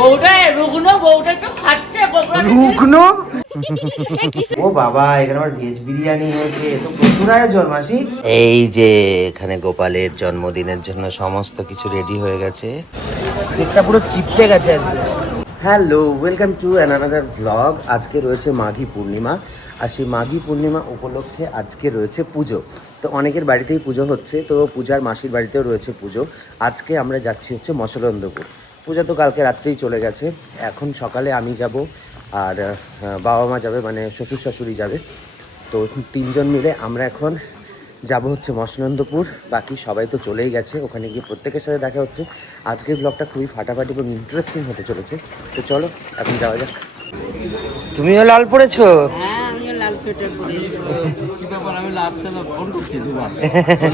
বউটা বউটা একটু খাচ্ছে রুগ্ন। ও বাবা, এখানে আমার ভেজ বিরিয়ানি হয়েছে, তো প্রচুর আয়োজন মাসি। এই যে এখানে গোপালের জন্মদিনের জন্য সমস্ত কিছু রেডি হয়ে গেছে। কেকটা পুরো চিপকে গেছে আজকে। Hello, welcome to another vlog. আজকে রয়েছে মাঘী পূর্ণিমা, আর সেই মাঘী পূর্ণিমা উপলক্ষে আজকে রয়েছে পুজো। তো অনেকের বাড়িতেই পুজো হচ্ছে, তো পূজার মাসির বাড়িতেও রয়েছে পুজো। আজকে আমরা যাচ্ছি হচ্ছে মসলন্দপুর। পূজা তো কালকে রাত্রেই চলে গেছে, এখন সকালে আমি যাব, আর বাবা মা যাবে, মানে শ্বশুর শাশুড়ি যাবে। তো তিনজন মিলে আমরা এখন যাব হচ্ছে মসলন্দপুর। বাকি সবাই তো চলেই গেছে, ওখানে গিয়ে প্রত্যেকের সাথে দেখা হচ্ছে। আজকের ব্লগটা খুবই ফাটাফাটি এবং ইন্টারেস্টিং হতে চলেছে। তো চলো এখন যাওয়া যাক। তুমিও লাল পড়েছো? হ্যাঁ, আমিও লাল সোয়েটার পরেছি। কি ব্যাপার, আমি লাল শাড়ি ফোন করছি দুবার,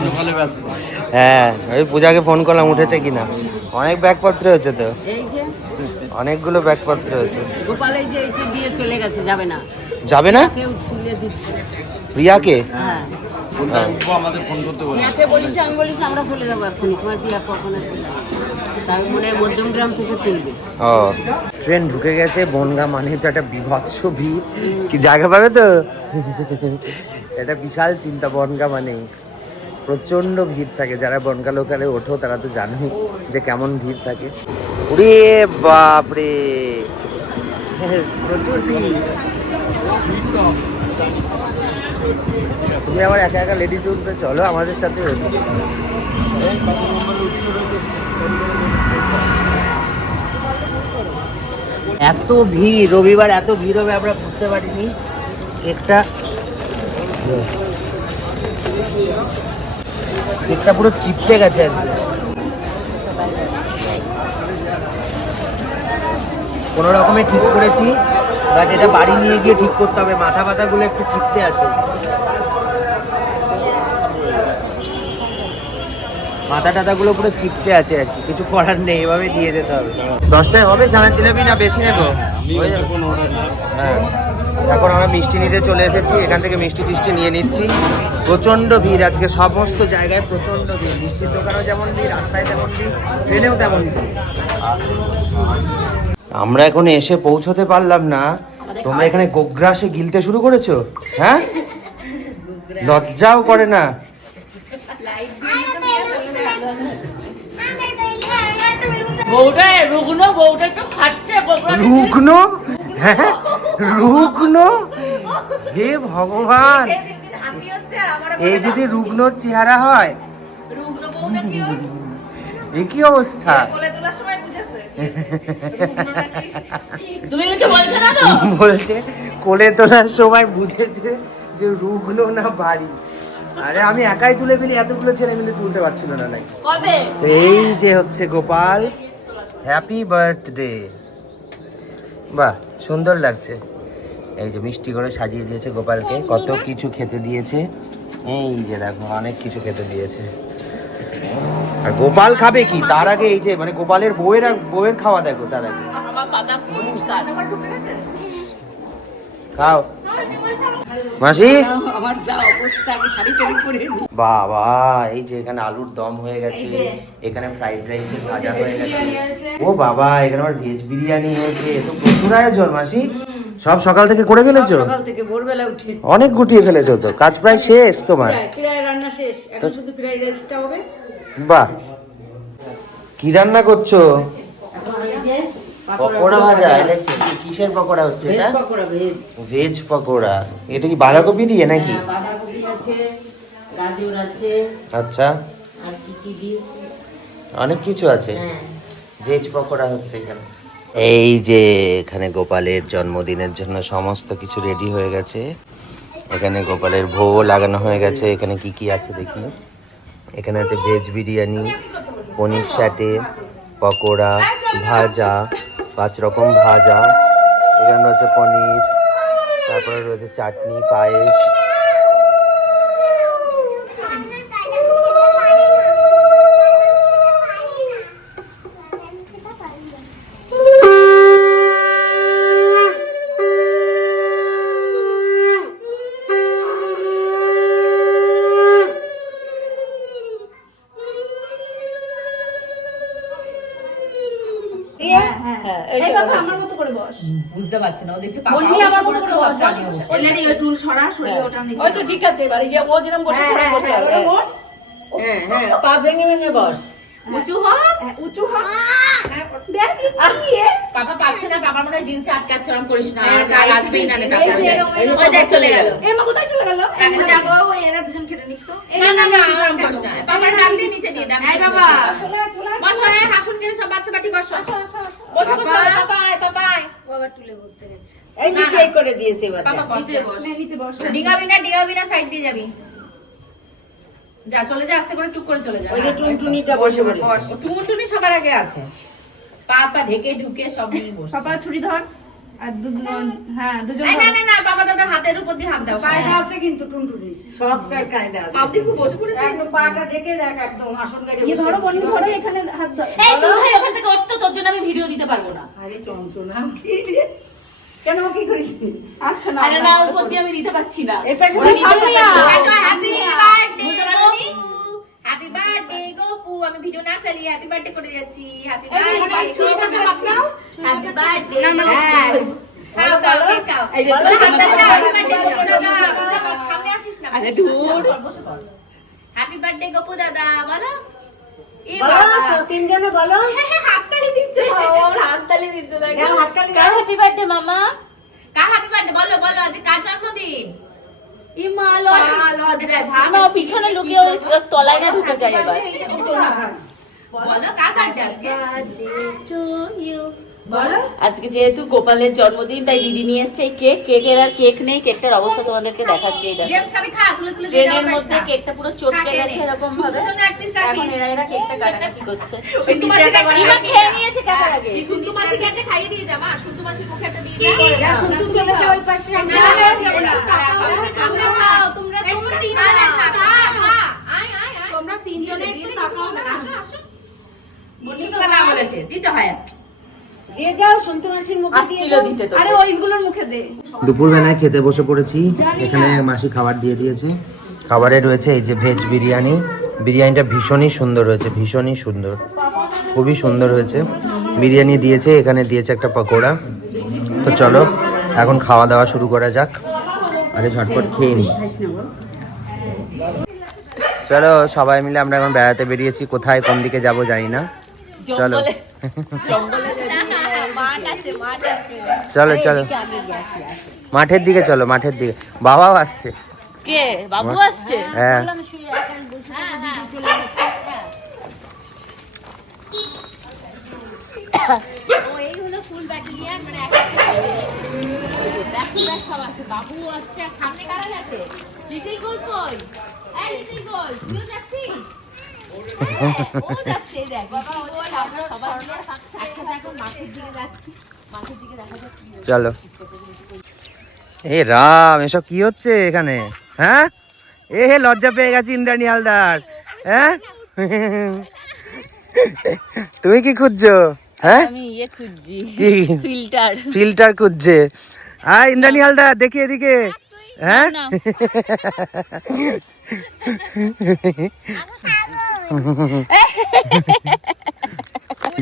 সকালে ব্যস্ত। হ্যাঁ, ওই পূজাকে ফোন করলাম উঠেছে কিনা। অনেক ব্যাগপত্র হয়েছে তো, এই যে অনেকগুলো ব্যাগপত্র হয়েছে। গোপাল এই যে এটা দিয়ে চলে গেছে, যাবে না। যাবে না? কেউ তুলে দিচ্ছে। প্রিয়াকে? হ্যাঁ, আমাদের ফোন করতে বলে প্রিয়াকে বলেছি, আমি বলেছি আমরা চলে যাবো এক্ষুনি, তোমার প্রিয়া কখন আসবে? তার মনে হয় মধ্যমগ্রাম থেকে তুলবে। ও, ট্রেন ঢুকে গেছে বনগাঁ, মানে তো একটা বিভৎস ভিড়। কি জায়গা পাবে তো? এটা বিশাল চিন্তা। বনগাঁ মানেই প্রচণ্ড ভিড় থাকে। যারা বনগাঁ লোকালে ওঠো তারা তো জানোই যে কেমন ভিড় থাকে। ওরে বাপরে, প্রচুর ভিড়। তুমি আবার একা একা লেডিস উঠতে, চলো আমাদের সাথে। এত ভিড়, রবিবার এত ভিড় হবে আমরা বুঝতে পারিনি। কেকটা পুরো চিপকে গেছে আজকে। কোনো রকমে ঠিক করেছি, বাট এটা বাড়ি নিয়ে গিয়ে ঠিক করতে হবে। মাথা ব্যথাগুলো একটু চিপতে আছে, মাথা টাথাগুলো পুরো চিপতে আছে আর কি, কিছু করার নেই, এভাবে দিয়ে যেতে হবে। 10টায় হবে ছানা জিলাপি, না বেশি নেবো? হ্যাঁ, এখন আমরা মিষ্টি নিতে চলে এসেছি, এখান থেকে মিষ্টি টিষ্টি নিয়ে নিচ্ছি। প্রচণ্ড ভিড় আজকে, সমস্ত জায়গায় প্রচণ্ড ভিড়। মিষ্টির দোকানেও যেমন ভিড়, রাস্তায় তেমন ভিড়, ট্রেনেও তেমন ভিড়। আমরা এখন এসে পৌঁছতে পারলাম না, তোমরা এখানে গোগ্রাসে গিলতে শুরু করেছো? হ্যাঁ, লজ্জাও করে না? বউটা বউটা একটু খাচ্ছে। রুগ্ন? হ্যাঁ, রুগ্ন? হে ভগবান, এই যদি রুগ্নর চেহারা হয়, এ কি অবস্থা? তুমি কিছু বলছো না তো? বলছে কোলে তোলার সময় বুঝেছে যে রুগ্ন না বাড়ি। আরে আমি একাই তুলে ফেলি, এতগুলো ছেলে মিলে তুলতে পারছিল না নাকি? কবে? এই যে হচ্ছে গোপাল, হ্যাপি বার্থডে। বাহ, সুন্দর লাগছে। এই যে মিষ্টি করে সাজিয়ে দিয়েছে গোপালকে, কত কিছু খেতে দিয়েছে। এই যে দেখো, অনেক কিছু খেতে দিয়েছে। আর গোপাল খাবে কি তার আগে, এই যে মানে গোপালের বউয়ের খাওয়া দেখো তার আগে। আমার পাতা পরিষ্কার। খাও মাসি। আমার যা অবস্থা, আমি শাড়ি টাড়ি পরে নি। বাবা, এই যে এখানে আলুর দম হয়ে গেছে, এখানে ফ্রাইড রাইসের ভাজা হয়ে গেছে। ও বাবা, এখানে আমার ভেজ বিরিয়ানি হয়েছে, তো প্রচুর আয়োজন মাসি। সব সকাল থেকে করে ফেলেছো? সকাল থেকে ভোরবেলা উঠে অনেক গুটিয়ে ফেলেছো তো, কাজ প্রায় শেষ তোমার। প্রায় রান্না শেষ, এখন শুধু ফ্রাইড রাইসটা হবে। বাহ, কি রান্না করছো? এখন এই যে পকোড়া ভাজা এনেছি। কিসের পকোড়া হচ্ছে ভেজ এটা? পকোড়া, ভেজ। ভেজ পকোড়া। এটা কি বাঁধাকপি দিয়ে নাকি? হ্যাঁ, বাঁধাকপি আছে, গাজর আছে, আচ্ছা, আর কি কি দিয়েছে, অনেক কিছু আছে। হ্যাঁ। ভেজ পকোড়া হচ্ছে এখানে। এই যে এখানে গোপালের জন্মদিনের জন্য সমস্ত কিছু রেডি হয়ে গেছে। এখানে গোপালের ভোগ লাগানো হয়ে গেছে। এখানে কি কি আছে দেখি। এখানে আছে ভেজ বিরিয়ানি, পনির স্যাটে, পকোড়া, ভাজা, 5 রকম ভাজা। এখানে রয়েছে পনির, তারপরে রয়েছে চাটনি, পায়েস। এই বাবা আমার মতো করে বস। বুঝতে পারছে না, ও দেখছে বলবি আমার মতো করে বস। এলারি ওই টুল সরা সরিয়ে ওটা নিচে। ওই তো ঠিক আছে এবার এই যে ও যেরকম বসেছে ওরকম বসতে হবে। হ্যাঁ হ্যাঁ পা ভেঙে ভেঙে বস। উঁচু হ। উঁচু হ। দেখ কি এ? পাপা পারছে না, পাপার মনে হয় জিন্সে আটকাচ্ছে, ওরকম করিস না, হ্যাঁ, আর আসবেই না রে এই টাকা। যে এরকম ওই দেখ চলে গেল। এ মা কোথায় চলে গেল? যাবো ওই এরা দুজন খেটে নিক তো। না না না, ওরকম করিস না, পাপার ডান দিয়ে নিচে দিয়ে দাও। এই বাবা বসো, এই হাসুন কেন সব বাচ্চা বাটি বসো। বসো বসো, পাপাই পাপাই। ও আবার তুলে বসতে গেছে। এই নিচেই করে দিয়েছে বাচ্চা। পাপা বস। নিচে বস। নিচে বস। ডিগাবি না সাইড দিয়ে যাবি। যা চলে যা, আস্তে করে টুক করে চলে যা। ওই যে টুনটুনিটা বসে পড়েছে। টুনটুনি সবার আগে আছে, পা পা ঢেকে ঢুকে সব নিয়ে বসে। পাপা ছুরি ধর আর হ্যাঁ দুজন এই না না না, বাবা দাদার হাতের উপর দিয়ে হাত দাও। কায়দা আছে কিন্তু টুনটুনি সবটাই কায়দা আছে। পাপ দিয়ে বসে পড়েছে। একদম পাটা ঢেকে দেখ একদম আসন গাড়ি ইয়ে ধরো বন্ধু ধরো এখানে হাত ধর। এই তুই ভাই ওখান থেকে ওঠ তো, তোর জন্য আমি ভিডিও দিতে পারবো না। আরে চঞ্চনা কেন কি করিস? আচ্ছা না আরে না, উপর দিয়ে আমি দিতে পারছি না। এই পাশে ওই সামনে না। Happy birthday Gopu, happy birthday Gopu. আমি ভিডিও না চালিয়ে হ্যাপি বার্থডে করে যাচ্ছি। Happy birthday happy birthday. খাও খাও কেক খাও। এই যে বলো হাততালি দাও, হ্যাপি বার্থডে গোপু দাদা। পূজা সামনে আসিস না। আরে দূর। বসে পড়। হ্যাপি বার্থডে গোপু দাদা বলো। এই বলো বাবা তিনজনে বলো। হাততালি দিচ্ছে, ওর হাততালি দিচ্ছে দেখো। কেন হাততালি কার হ্যাপি বার্থডে মামা? কার হ্যাপি বার্থডে বলো বলো, আজ কার জন্মদিন? ইমা লজ্জায় ভাব। আমার পিছনে লুকিয়ে ওর তলায় না ঢুকে যায় এবার। বলো কার বার্থডে আজকে? বলো আজকে যেহেতু গোপালের জন্মদিন, তাই দিদি নিয়ে এসছে এই কেক। কেকের আর কেক নেই, কেকটার অবস্থা তোমাদেরকে দেখাচ্ছি। এই দেখো, জেমস খাবি, খা, তুলে তুলে দিয়ে ট্রেনের দাও মধ্যে পাঁচটা। কেকটা পুরো চটকে গেছে এরকম ভাবে। শুদ্ধর জন্য এক পিস এখন রাখিস। এরা কেকটা কাটাকাটি করছে। শুদ্ধ মাসিকে একটা ইমা দিয়ে খেয়ে যা। নিয়েছে কাকার আগে। শুদ্ধ মাসিকে একটা খাইয়ে দিয়ে যা, মা। শুদ্ধ মাসির মুখে একটা দিয়ে যা। যা শুনতে চলে যা ওই পাশে। না, না, না, দিও না। আসো, আসো, তোমরা তিনজনে না, খা, খা, খা। আয়, আয়, আয়। তোমরা তিনজনে একটু তাকাও না। আসো, আসো। শুদ্ধ না বলেছে, দিতে হয়। দিয়ে যাও শুনতে মাসির মুখে দিয়ে আসছিল দাও। দিতে তো। আরে ওইগুলোর মুখে দে। দুপুরবেলায় খেতে বসে পড়েছি। এখানে মাসি খাবার দিয়ে দিয়েছে। খাবারে রয়েছে এই যে ভেজ বিরিয়ানি। বিরিয়ানিটা ভীষণই সুন্দর হয়েছে, ভীষণই সুন্দর, খুবই সুন্দর হয়েছে। বিরিয়ানি দিয়েছে, এখানে দিয়েছে একটা পকোড়া। তো চলো এখন খাওয়া দাওয়া শুরু করা যাক। আরে ঝটপট খেয়ে নিই। চলো সবাই মিলে আমরা এখন বেড়াতে বেরিয়েছি। কোথায় কোন দিকে যাব জানি না। চলো মাঠ আছে, মাঠ আছে। চলো চলো মাঠের দিকে চলো, মাঠের দিকে। বাবাও আসছে। কে বাবু আসছে? হ্যাঁ বললাম শুয়ে একা বসে ও এই হলো ফুল ব্যাটালিয়ান, মানে এক একটা ব্যাক টু ব্যাক সব আছে। বাবু আসছে, আর সামনে কারা যাচ্ছে? লিটল গোল কই? এই লিটল গোল, তুইও যাচ্ছিস? ও যাচ্ছে, এই দেখ বাবা, ও সামনে সবাই মিলে একসাথে এখন মাঠের দিকে যাচ্ছি। মাঠের দিকে দেখা যাচ্ছে। চলো। এ রাম, এসব কি হচ্ছে এখানে? হ্যাঁ এ হে, লজ্জা পেয়ে গেছি ইন্দ্রাণী হালদার। হ্যাঁ তুমি কি খুঁজছো? হ্যাঁ আমি ইয়ে খুঁজছি, কি ফিল্টার। ফিল্টার খুঁজছে? আয় ইন্দ্রাণী হালদার, দেখি এদিকে। হ্যাঁ না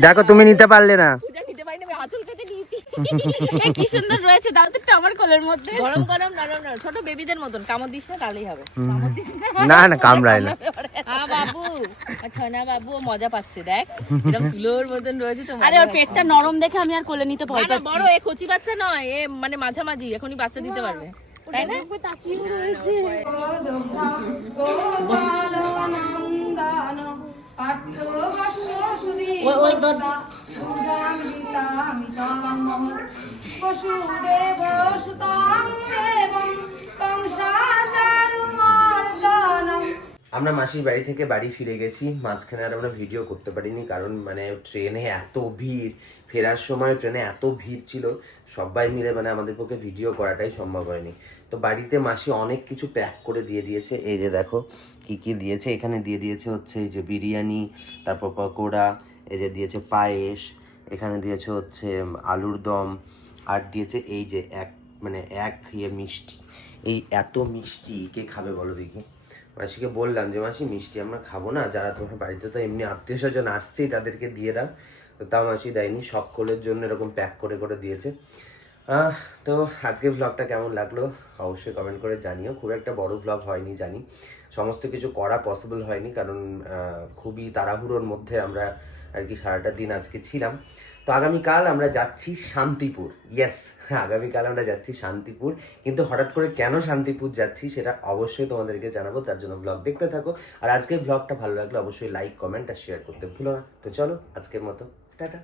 দেখো তুমি নিতে পারলে না। পূজা নিতে পারি না, আমি আঁচল পেতে নিয়েছি। এই কি সুন্দর রয়েছে, দাও তো একটু আমার কোলের মধ্যে। গরম গরম নরম নরম, ছোট বেবিদের মতন। কামড় দিস না, তাহলেই হবে। না না কামড়ায় না। বাবু, আচ্ছা না বাবু, ও মজা পাচ্ছে, দেখ এরকম তুলোর মতন রয়েছে তো। আরে ওর পেটটা নরম দেখে আমি আর কোলে নিতে ভয় পাচ্ছি। বড়, এ কচি বাচ্চা নয়, এ মানে মাঝামাঝি, এখনই বাচ্চা দিতে পারবে, তাই না? তাকিয়ে রয়েছে। ওই দর আমরা মাসির বাড়ি থেকে বাড়ি ফিরে গেছি। মাঝখানে আর আমরা ভিডিও করতে পারিনি, কারণ মানে ট্রেনে এত ভিড়, ফেরার সময় ট্রেনে এত ভিড় ছিল, সবাই মিলে মানে আমাদের পক্ষে ভিডিও করাটাই সম্ভব হয়নি। তো বাড়িতে মাসি অনেক কিছু প্যাক করে দিয়ে দিয়েছে। এই যে দেখো কি কি দিয়েছে। এখানে দিয়ে দিয়েছে হচ্ছে এই যে বিরিয়ানি, তারপর পকোড়া, এই যে দিয়েছে পায়েস, এখানে দিয়েছে হচ্ছে আলুর দম, আর দিয়েছে এই যে এক মিষ্টি। এই এত মিষ্টি কে খাবে বলো দেখি? মাসিকে বললাম যে মাসি মিষ্টি আমরা খাবো না, যারা তোমার বাড়িতে তো এমনি আত্মীয় স্বজন আসছেই তাদেরকে দিয়ে দাও। তো তা মাসি দেয়নি, সকলের জন্য এরকম প্যাক করে করে দিয়েছে। তো আজকে ভ্লগটা কেমন লাগলো অবশ্যই কমেন্ট করে জানিও। খুব একটা বড় ভ্লগ হয়নি জানি, সমস্ত কিছু করা পসিবল হয়নি, কারণ খুবই তাড়াহুড়োর মধ্যে আমরা আর কি সারাটা দিন আজকে ছিলাম। তো আগামীকাল আমরা যাচ্ছি শান্তিপুর। ইয়েস, আগামীকাল আমরা যাচ্ছি শান্তিপুর, কিন্তু হঠাৎ করে কেন শান্তিপুর যাচ্ছি সেটা অবশ্যই তোমাদেরকে জানাবো, তার জন্য ব্লগ দেখতে থাকো। আর আজকের ব্লগটা ভালো লাগলে অবশ্যই লাইক, কমেন্ট আর শেয়ার করতে ভুলো না। তো চলো আজকের মতো টাটা।